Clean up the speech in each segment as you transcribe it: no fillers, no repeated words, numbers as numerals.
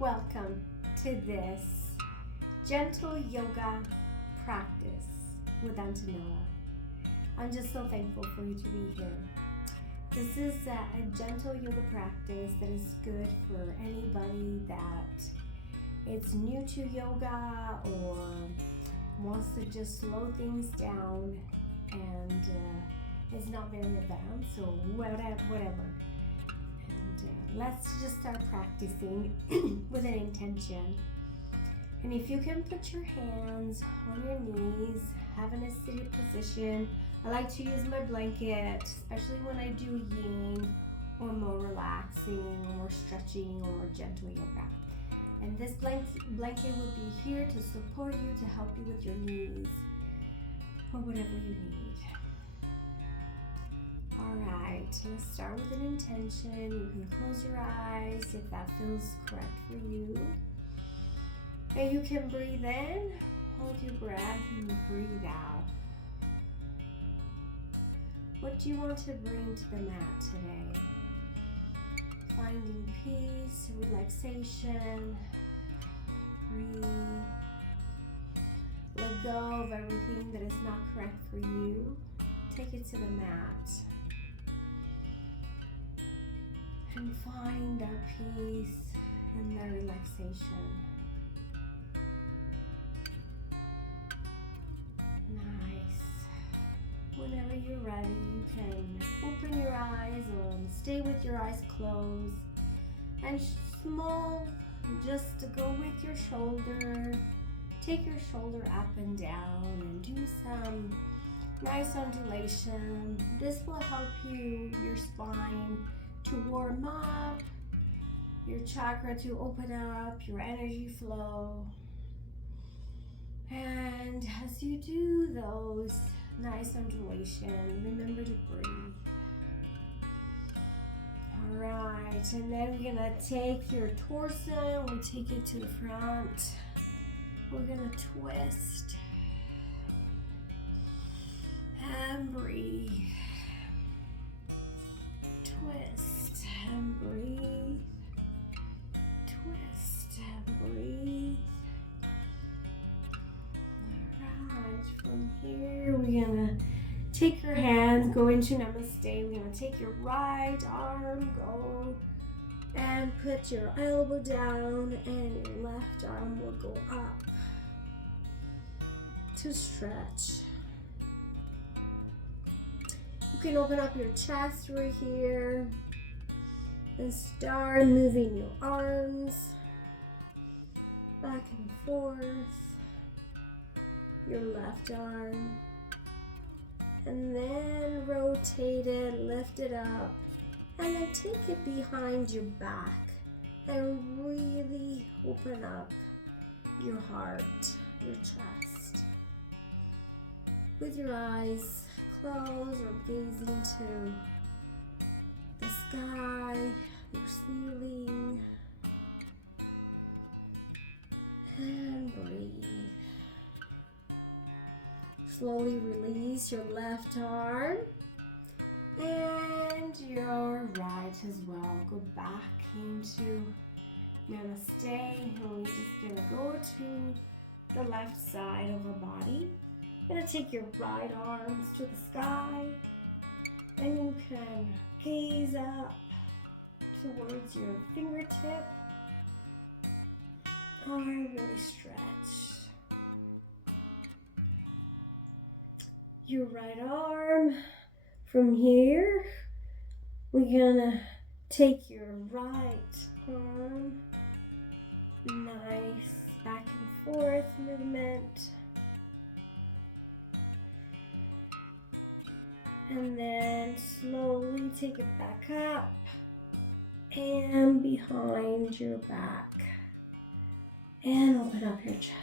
Welcome to this gentle yoga practice with Antonella. I'm just so thankful for you to be here. This is a gentle yoga practice that is good for anybody that is new to yoga or wants to just slow things down and is not very advanced or whatever. And let's just start practicing with an intention. And if you can put your hands on your knees, have in a seated position. I like to use my blanket, especially when I do yin or more relaxing or more stretching or more gentle yoga. And this blanket will be here to support you, to help you with your knees or whatever you need. Alright, let's start with an intention. You can close your eyes if that feels correct for you. And you can breathe in, hold your breath, and breathe out. What do you want to bring to the mat today? Finding peace, relaxation, breathe. Let go of everything that is not correct for you. Take it to the mat. And find that peace and that relaxation. Nice. Whenever you're ready, you can open your eyes or stay with your eyes closed. And small, just to go with your shoulder. Take your shoulder up and down and do some nice undulation. This will help your spine to warm up, your chakra to open up, your energy flow. And as you do those nice undulation, remember to breathe. Alright, and then we're gonna take your torso, we'll take it to the front. We're gonna twist and breathe. Twist and breathe. Twist and breathe. Alright, from here we're gonna take your hands, go into Namaste. We're gonna take your right arm, go and put your elbow down, and your left arm will go up to stretch. You can open up your chest right here and start moving your arms back and forth. Your left arm, and then rotate it, lift it up, and then take it behind your back and really open up your heart, your chest. With your eyes closed or gazing to the sky, your ceiling, and breathe. Slowly release your left arm and your right as well. Go back into Namaste, and we're just gonna go to the left side of our body. Gonna take your right arms to the sky, and you can gaze up towards your fingertip, or really stretch. Your right arm, from here, we're gonna take your right arm, nice back and forth movement. And then slowly take it back up and behind your back. And open up your chest.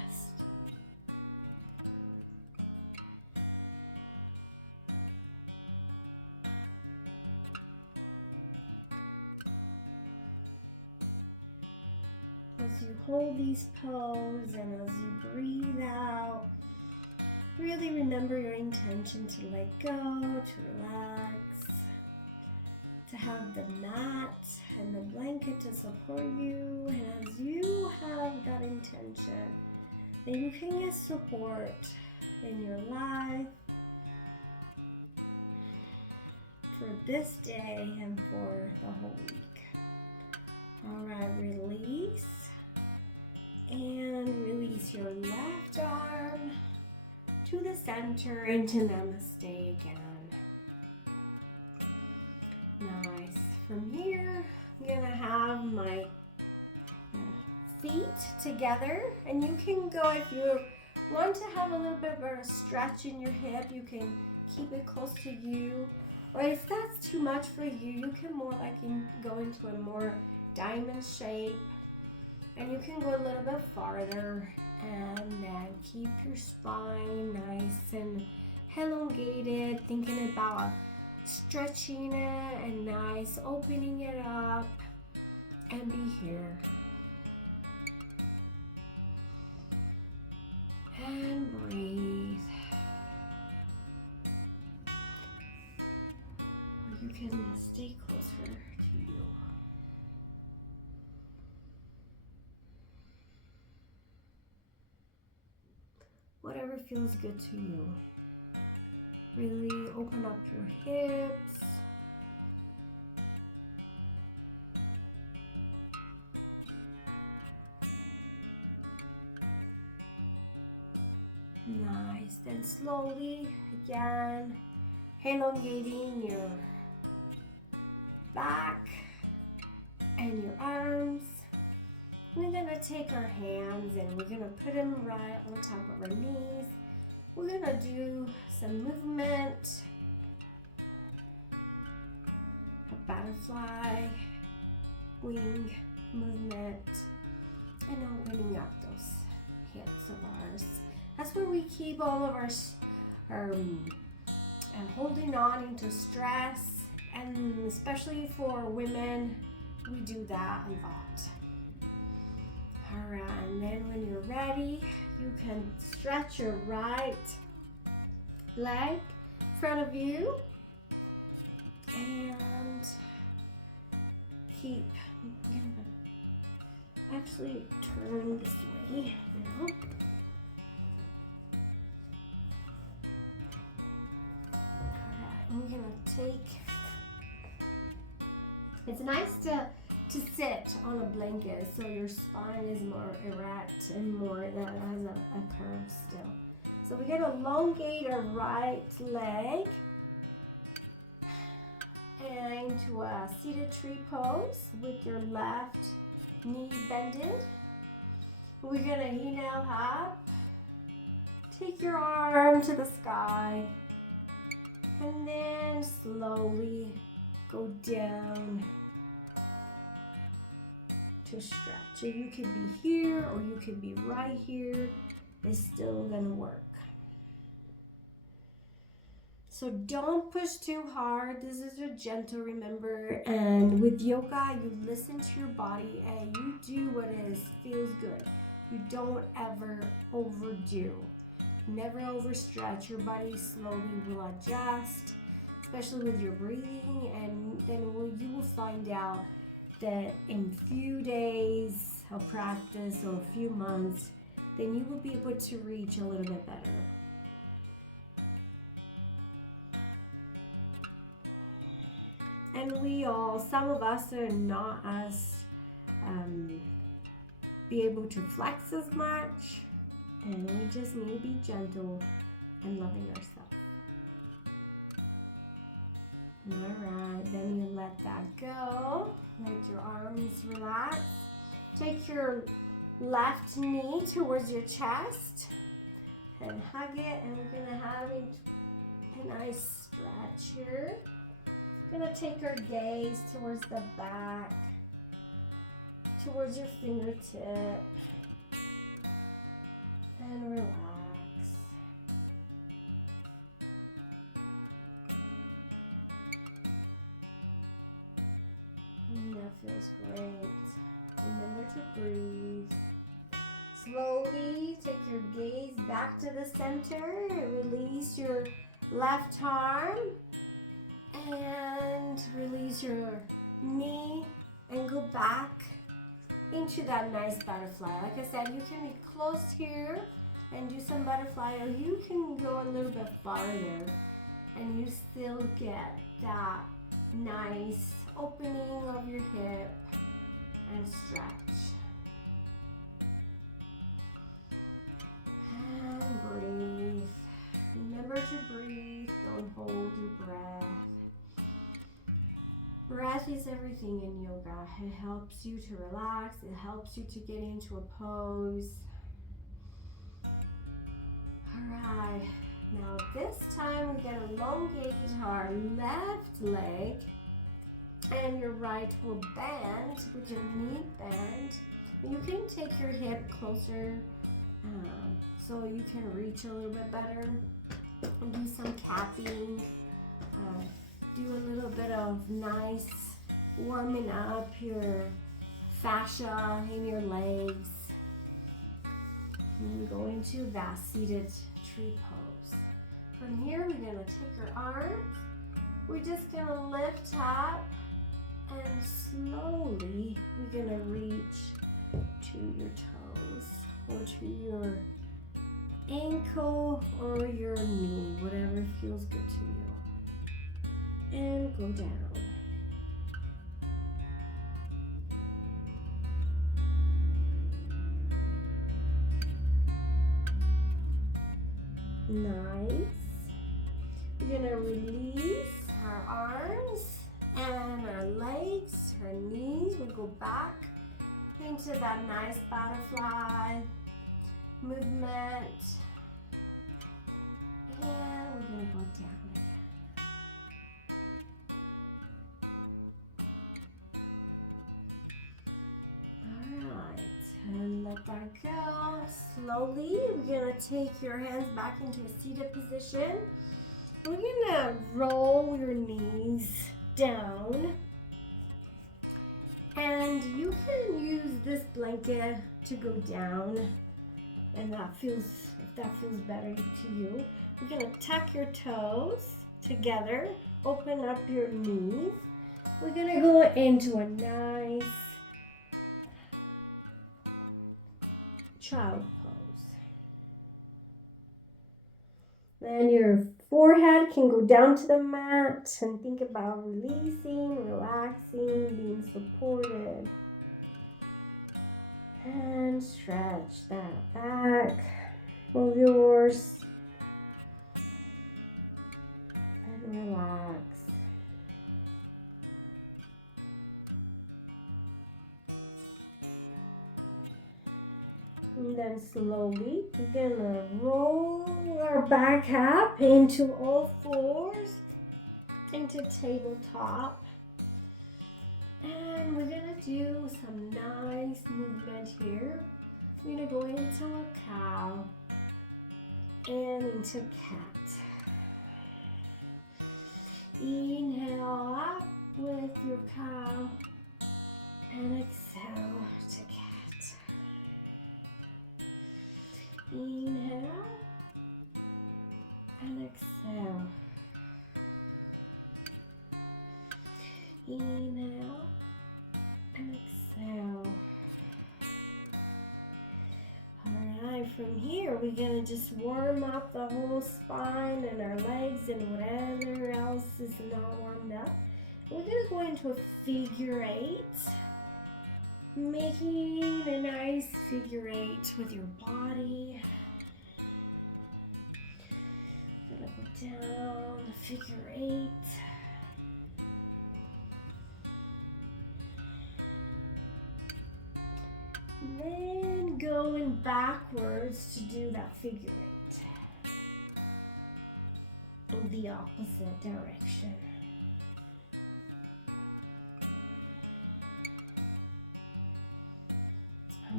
As you hold these poses and as you breathe out, really remember your intention to let go, to relax, to have the mat and the blanket to support you. And as you have that intention, then you can get support in your life for this day and for the whole week. All right, release. And release your left arm to the center into Namaste again. Nice. From here, I'm gonna have my feet together, and you can go, if you want to have a little bit of a stretch in your hip, you can keep it close to you. Or if that's too much for you, you can more like go into a more diamond shape, and you can go a little bit farther, and then keep your spine nice and elongated, thinking about stretching it and nice, opening it up, and be here. And breathe. Or you can stay closer to you. Whatever feels good to you. Really open up your hips. Nice. Then slowly, again, elongating your back and your arms. We're gonna take our hands and we're gonna put them right on top of our knees. We're gonna do some movement, a butterfly, wing movement, and opening up those hips of ours. That's where we keep all of our holding on into stress, and especially for women, we do that a lot. All right, and then when you're ready, you can stretch your right leg in front of you and keep, actually turn this way now. I'm gonna take, it's nice to sit on a blanket so your spine is more erect and more, that has a curve still. So we're gonna elongate our right leg and into a seated tree pose with your left knee bended. We're gonna inhale up, take your arm to the sky, and then slowly go down to stretch. So you could be here or you could be right here. It's still gonna work. So don't push too hard. This is a gentle, remember. And with yoga, you listen to your body and you do what feels good. You don't ever overdo. Never overstretch. Your body slowly will adjust, especially with your breathing, and then you will find out that in few days of practice or a few months, then you will be able to reach a little bit better. And some of us are not as be able to flex as much, and we just need to be gentle and loving ourselves. Alright, then you let that go. Let your arms relax. Take your left knee towards your chest and hug it, and we're gonna have a nice stretch here. Gonna take our gaze towards the back, towards your fingertip, and relax. And that feels great. Remember to breathe. Slowly take your gaze back to the center. Release your left arm and release your knee and go back into into that nice butterfly. Like I said, you can be close here and do some butterfly, or you can go a little bit farther and you still get that nice opening of your hip and stretch. And breathe. Remember to breathe, don't hold your breath. Breath is everything in yoga. It helps you to relax, it helps you to get into a pose. Alright, now this time we're going to elongate our left leg and your right will bend with your knee bend. You can take your hip closer so you can reach a little bit better and do some tapping. Do a little bit of nice warming up your fascia in your legs. And go into that seated tree pose. From here, we're gonna take our arms. We're just gonna lift up and slowly we're gonna reach to your toes or to your ankle or your knee, whatever feels good to you. And go down. Nice. We're gonna release our arms and our legs, our knees. We'll go back into that nice butterfly movement. And we're gonna go down again. And let that go. Slowly, we're gonna take your hands back into a seated position. We're gonna roll your knees down. And you can use this blanket to go down. And if that feels better to you. We're gonna tuck your toes together. Open up your knees. We're gonna go into a nice child pose. Then your forehead can go down to the mat and think about releasing, relaxing, being supported. And stretch that back of yours. And relax. And then slowly, we're gonna roll our back up into all fours, into tabletop. And we're gonna do some nice movement here. We're gonna go into a cow and into cat. Inhale up with your cow and exhale to cat. Inhale and exhale. Inhale and exhale. Alright, from here we're going to just warm up the whole spine and our legs and whatever else is not warmed up. We're going to go into a figure eight. Making a nice figure eight with your body. Gonna go down, figure eight. Then going backwards to do that figure eight. In the opposite direction.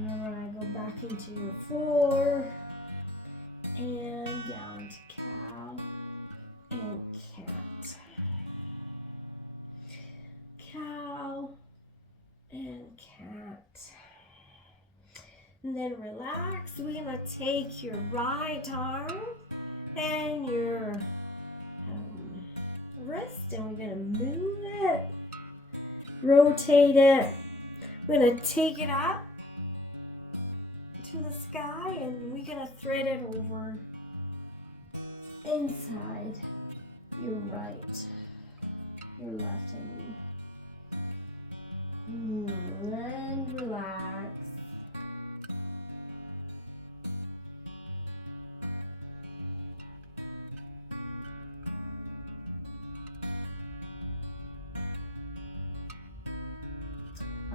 Alright, go back into your four and down to cow and cat. Cow and cat. And then relax. We're going to take your right arm and your wrist and we're going to move it, rotate it. We're going to take it up to the sky, and we're gonna thread it over inside your right, your left, and relax.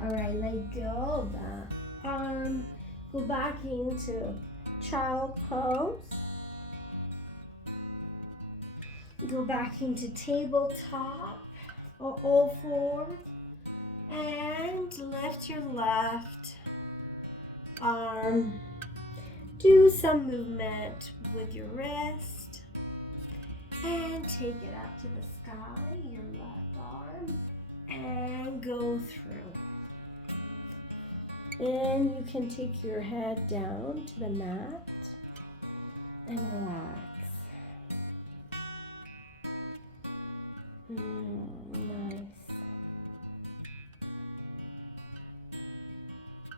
All right, let go of that arm. Go back into child pose. Go back into tabletop or all fours. And lift your left arm. Do some movement with your wrist. And take it up to the sky, your left arm. And go through. And you can take your head down to the mat and relax. Nice.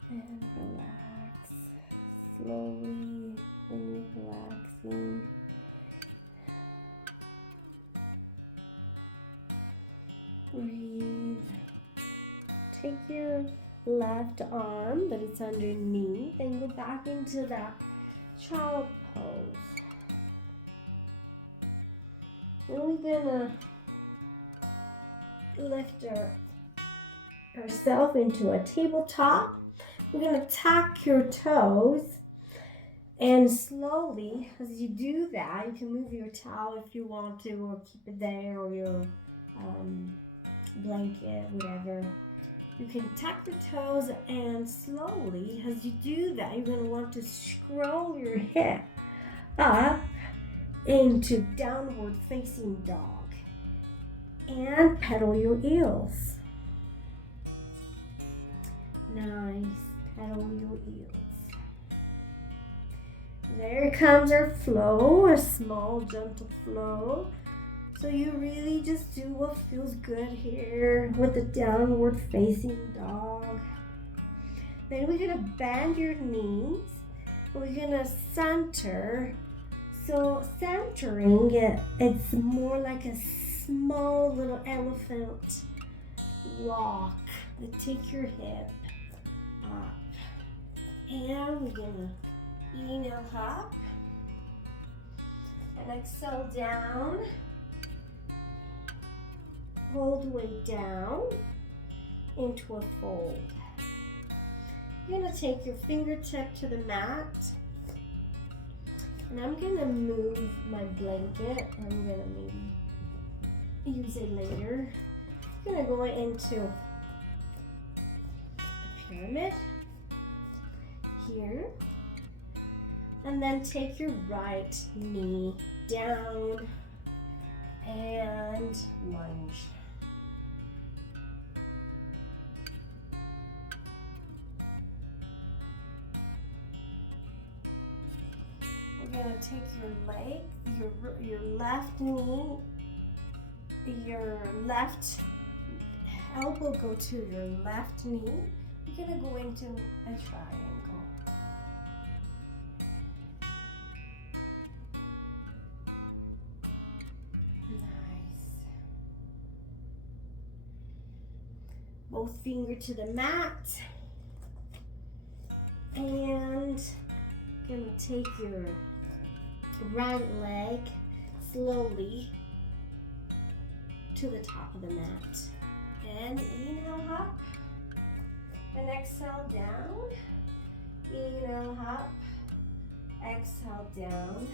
And relax. Slowly when you're relaxing. Breathe. Take your left arm that is underneath and go back into that child pose. And we're gonna lift ourselves into a tabletop. We're gonna tuck your toes, and slowly as you do that, you can move your towel if you want to, or keep it there, or your blanket, whatever. You can tuck your toes, and slowly, as you do that, you're going to want to scroll your hip up into downward facing dog and pedal your heels. Nice, pedal your heels. There comes our flow, a small gentle flow. So you really just do what feels good here with the downward facing dog. Then we're gonna bend your knees. We're gonna center. So centering it, it's more like a small little elephant walk. Take your hip up. And we're gonna inhale up. And exhale down. Hold the way down into a fold. You're going to take your fingertip to the mat. And I'm going to move my blanket. I'm going to maybe use it later. I'm going to go into a pyramid here. And then take your right knee down and lunge. We're going to take your leg, your left knee, your left elbow go to your left knee. You're going to go into a triangle. Nice. Both fingers to the mat. And going to take your right leg slowly to the top of the mat. And inhale up. And exhale down. Inhale up. Exhale down.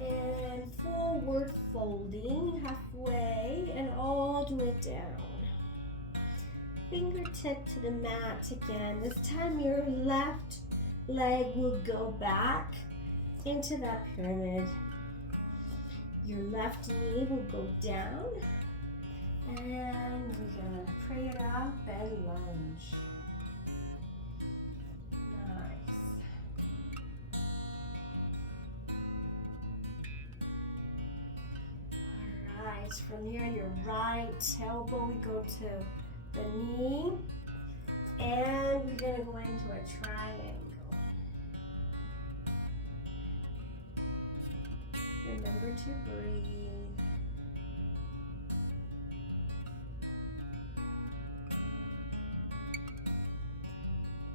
And forward folding halfway and all the way down. Fingertip to the mat again. This time your left leg will go back into that pyramid. Your left knee will go down. And we're gonna pray it up and lunge. Nice. Alright, from here your right elbow, we go to the knee. And we're gonna go into a triangle. Remember to breathe.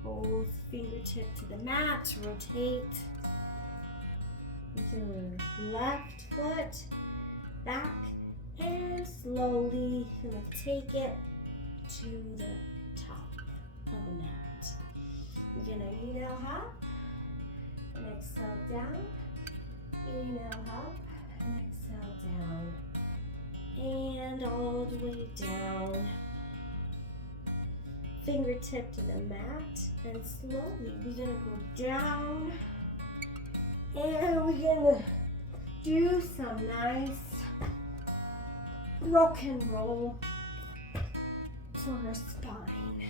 Hold fingertip to the mat, rotate. Into your left foot, back, and slowly you're gonna take it to the top of the mat. You're gonna inhale up and exhale down. Inhale up and exhale down. And all the way down. Fingertip to the mat, and slowly we're gonna go down, and we're gonna do some nice rock and roll for our spine.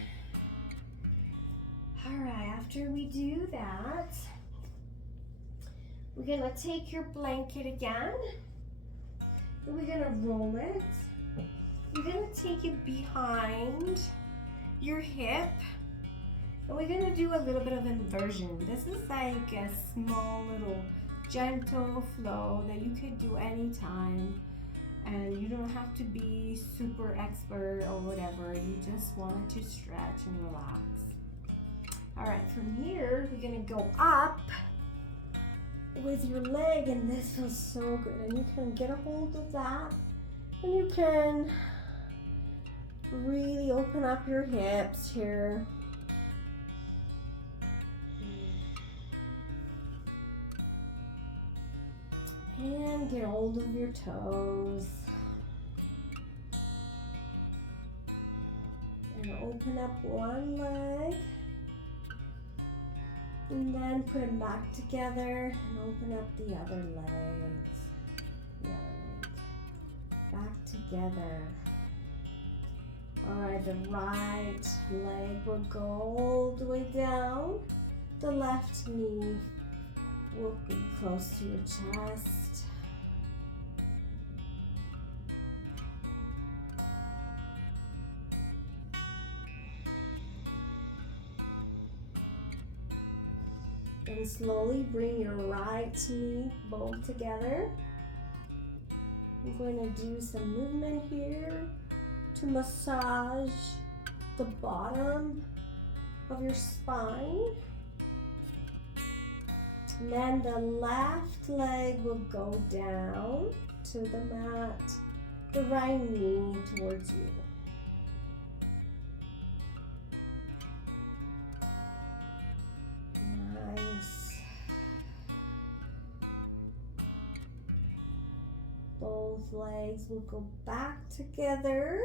All right, after we do that, we're gonna take your blanket again, and we're gonna roll it. We're gonna take it behind your hip, and we're gonna do a little bit of inversion. This is like a small little gentle flow that you could do anytime, and you don't have to be super expert or whatever. You just want to stretch and relax. All right, from here we're gonna go up with your leg, and this feels so good, and you can get a hold of that, and you can really open up your hips here. And get hold of your toes. And open up one leg. And then put them back together and open up the other legs. The other leg. Back together. Alright, the right leg will go all the way down. The left knee will be close to your chest. And slowly bring your right knee both together. I'm going to do some movement here to massage the bottom of your spine. And then the left leg will go down to the mat, the right knee towards you. Nice. Both legs will go back together.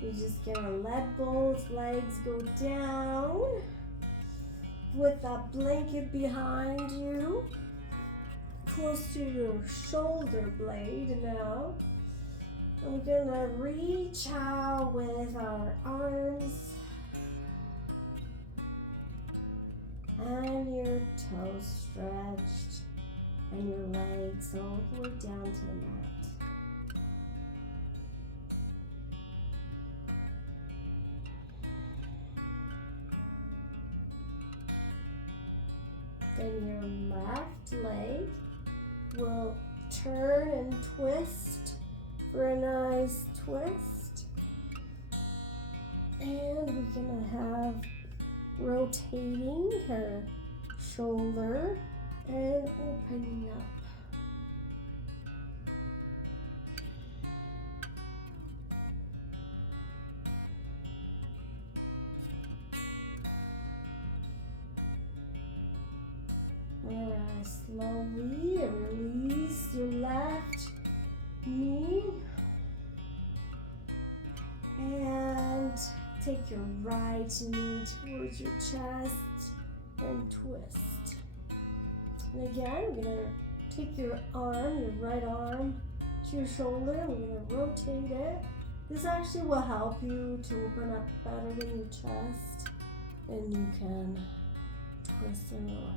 You're just gonna let both legs go down with that blanket behind you, close to your shoulder blade now. And we're gonna reach out with our arms and your toes stretched and your legs all the way down to the mat. Then your left leg will turn and twist for a nice twist. And we're gonna have rotating her shoulder and opening up. Alright, slowly release your left knee and take your right knee towards your chest and twist. And again, we're going to take your arm, your right arm to your shoulder, and we're going to rotate it. This actually will help you to open up better in your chest, and you can twist and relax.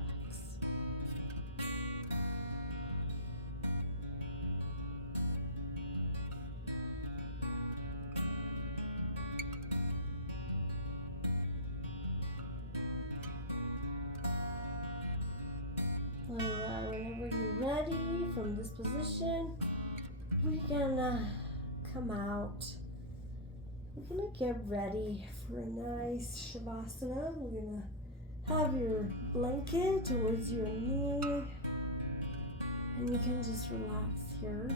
Alright, whenever you're ready from this position, we're gonna come out. We're gonna get ready for a nice Savasana. We're gonna have your blanket towards your knee, and you can just relax here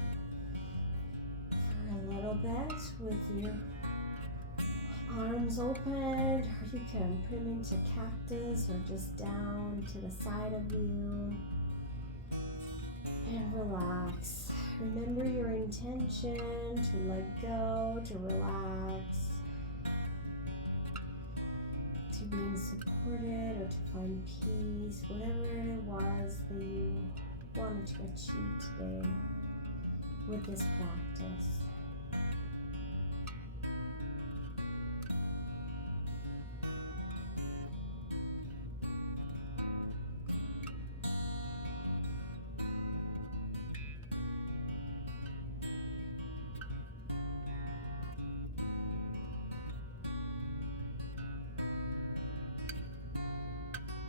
for a little bit with your arms open, or you can put them into cactus or just down to the side of you and relax. Remember your intention to let go, to relax, to being supported or to find peace, whatever it was that you wanted to achieve today with this practice.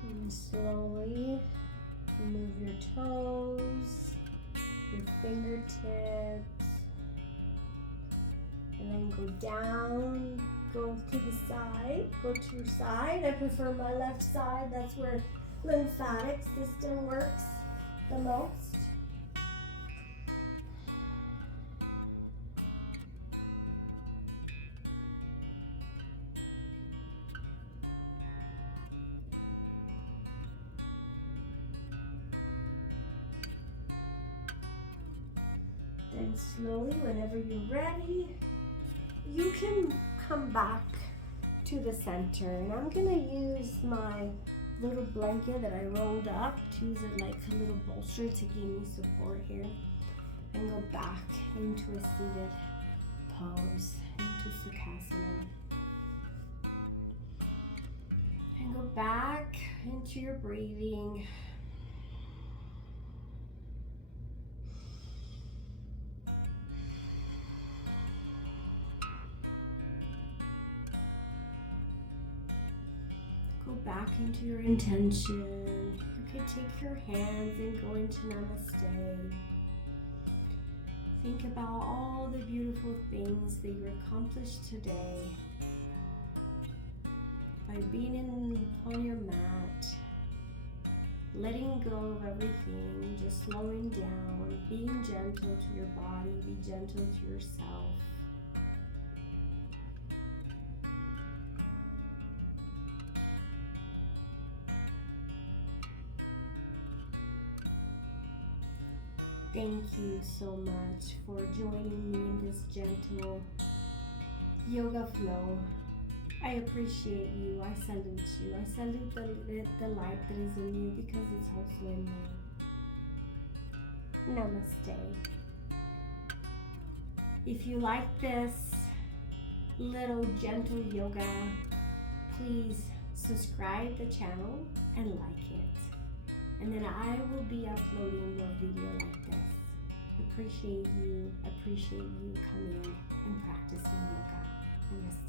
And slowly move your toes, your fingertips, and then go down, go to the side, go to your side. I prefer my left side, that's where lymphatic system works the most. Then slowly, whenever you're ready, you can come back to the center. And I'm gonna use my little blanket that I rolled up to use it like a little bolster to give me support here. And go back into a seated pose, into Savasana. And go back into your breathing. Go back into your intention. You can take your hands and go into Namaste. Think about all the beautiful things that you accomplished today by being on your mat, letting go of everything, just slowing down, being gentle to your body, be gentle to yourself. Thank you so much for joining me in this gentle yoga flow. I appreciate you. I salute you. I salute the light that is in you because it's also in me. Namaste. If you like this little gentle yoga, please subscribe the channel and like it. And then I will be uploading more video like this. Appreciate you coming and practicing yoga. Namaste.